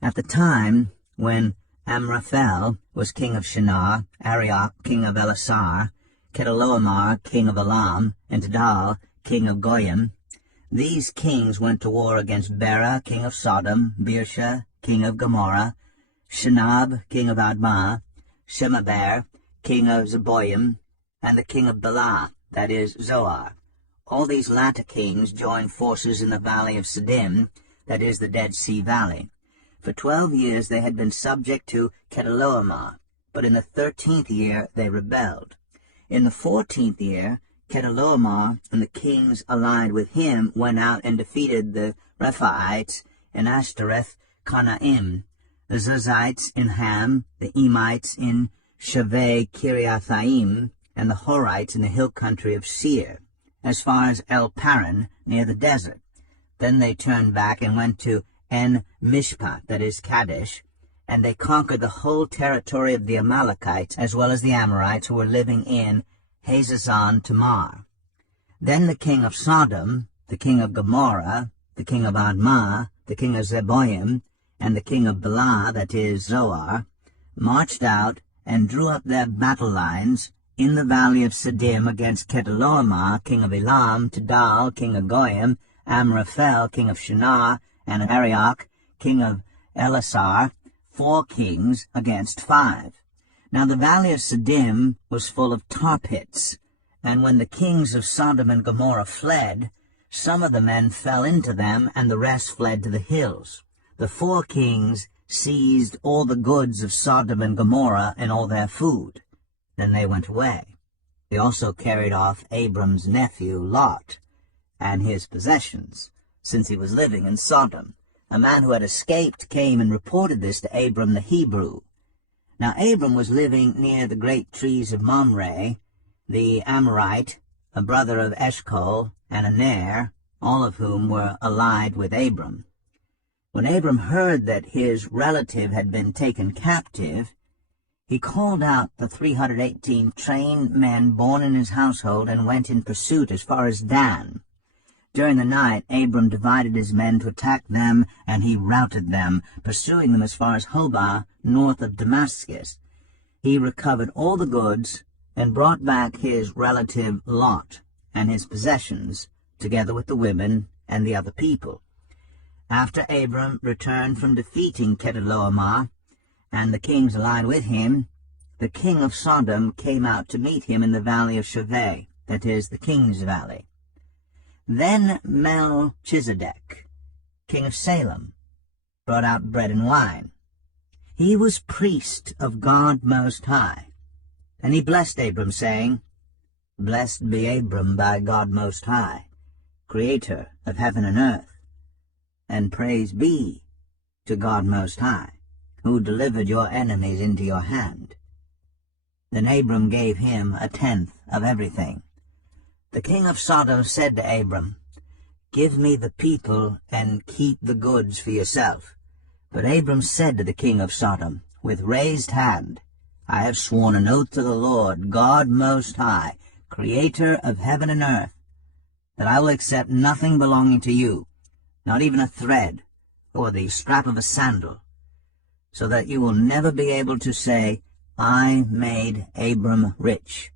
At the time when Amraphel was king of Shinar, Arioch king of Elasar, Chedorlaomer king of Elam, and Tidal king of Goyim, these kings went to war against Bera king of Sodom, Birsha king of Gomorrah, Shinab king of Admah, Shemaber king of Zeboim, and the king of Bela, that is, Zoar. All these latter kings joined forces in the valley of Siddim, that is, the Dead Sea Valley. For 12 years they had been subject to Chedorlaomer, but in the 13th year they rebelled. In the 14th year, Chedorlaomer and the kings allied with him went out and defeated the Rephaites in Ashtoreth Kanaim, the Zuzites in Ham, the Emites in Shaveh Kiriathaim, and the Horites in the hill country of Seir, as far as El Paran, near the desert. Then they turned back and went to En-Mishpat, that is Kadesh, and they conquered the whole territory of the Amalekites, as well as the Amorites who were living in Hazazon Tamar. Then the king of Sodom, the king of Gomorrah, the king of Admah, the king of Zeboim, and the king of Bela, that is Zoar, marched out and drew up their battle lines in the valley of Siddim against Chedorlaomer, king of Elam, Tidal, king of Goyim, Amraphel, king of Shinar, and Arioch, king of Elasar, 4 kings against 5. Now the valley of Siddim was full of tar pits, and when the kings of Sodom and Gomorrah fled, some of the men fell into them, and the rest fled to the hills. The 4 kings seized all the goods of Sodom and Gomorrah and all their food. Then they went away. They also carried off Abram's nephew Lot and his possessions, since he was living in Sodom. A man who had escaped came and reported this to Abram the Hebrew. Now Abram was living near the great trees of Mamre, the Amorite, a brother of Eshcol, and Aner, all of whom were allied with Abram. When Abram heard that his relative had been taken captive, he called out the 318 trained men born in his household and went in pursuit as far as Dan. During the night, Abram divided his men to attack them, and he routed them, pursuing them as far as Hobah, north of Damascus. He recovered all the goods and brought back his relative Lot and his possessions, together with the women and the other people. After Abram returned from defeating Chedorlaomer and the kings allied with him, the king of Sodom came out to meet him in the valley of Shaveh, that is, the king's valley. Then Melchizedek, king of Salem, brought out bread and wine. He was priest of God Most High, and he blessed Abram, saying, Blessed be Abram by God Most High, Creator of heaven and earth, and praise be to God Most High, who delivered your enemies into your hand. Then Abram gave him 1/10 of everything. The king of Sodom said to Abram, Give me the people and keep the goods for yourself. But Abram said to the king of Sodom, with raised hand, I have sworn an oath to the Lord, God Most High, Creator of heaven and earth, that I will accept nothing belonging to you, not even a thread or the strap of a sandal, so that you will never be able to say, I made Abram rich.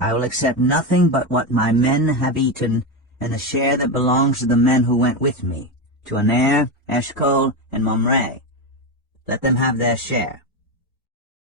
I will accept nothing but what my men have eaten, and the share that belongs to the men who went with me, to Aner, Eshcol, and Mamre. Let them have their share.